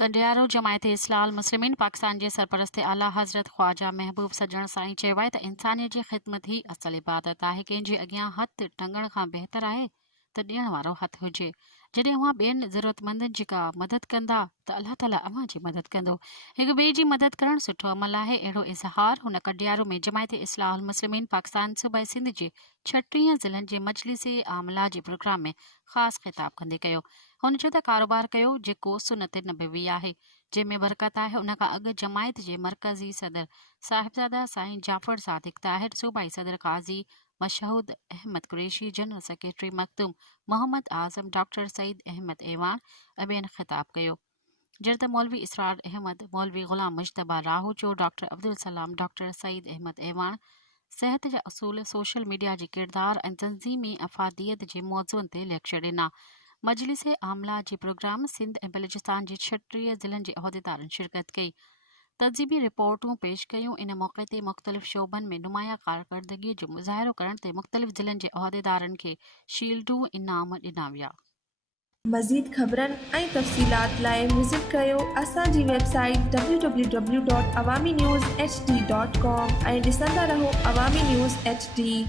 कंडियारो जमायत इस्लाह मुस्लिमीन पाकिस्तान जे सरपरस्त आला हज़रत ख्वाजा महबूब सजण साईं चयो आहे त इंसानियत जी ख़िदमत ई असल इबादत आहे। कंहिंजे अॻियां हथ टंगण खां बहितर आहे त ॾियण वारो हथ हुजे। जॾहिं उहा ॿियनि ज़रूरतमंदनि जी का मदद कंदा त अल्लाह ताला अव्हां जी मदद कंदो। हिक ॿिए जी मदद करणु सुठो अमल आहे। अहिड़ो इज़हार हुन कंडियारो में जमायत इस्लाह मुस्लिमीन पाकिस्तान सूबाए सिंध जे 36 ज़िलनि जे मजलिस आमला जे प्रोग्राम में ख़ासि ख़िताब कंदे कयो। हुन चयो त कारोबार कयो जेको सुनत नबवी आहे, जंहिंमें बरकत आहे। उन खां अॻु जमायत जे मरकज़ी सदर साहिबज़ादा साईं जाफ़र सादिक ताहिर, सूबाई सदर काज़ी मशहूद अहमद कुरैशी, जनरल सेक्रेटरी मखदूम मोहम्मद आज़म, डॉक्टर सईद अहमद ऐवान ॿियनि ख़िताब कयो। जरत मौलवी इसरार अहमद, मौलवी ग़ुलाम मुश्तबा राहूचो, डॉक्टर अब्दुल सलाम, डॉक्टर सईद अहमद ऐवान सेहत जा असूल, सोशल मीडिया जी किरदार ऐं तंज़ीमी अफ़ादियत जे मौज़ुअनि ते लेक्चर ॾिना। मजलिस आमला जे प्रोग्राम सिंध ऐं बलूचिस्तान जे 36 ज़िलनि जे उहिदेदारनि शिरकत कई, तंज़ीमी रिपोर्टूं पेश कयूं। इन मौक़े ते मुख़्तलिफ़ शोबनि में नुमाया कारकर्दगीअ जो मुज़ाहिरो करण ते मुख़्तलिफ़ ज़िलनि जे उहिदेदारनि खे शील्डूं इनाम ॾिना विया। मज़ीद ख़बरनि ऐं तफ़सीलात लाइ विज़िट कयो असांजी वेबसाइट www.awamiNewsHD.com ऐं ॾिसंदा रहो अवामी न्यूज़ HD।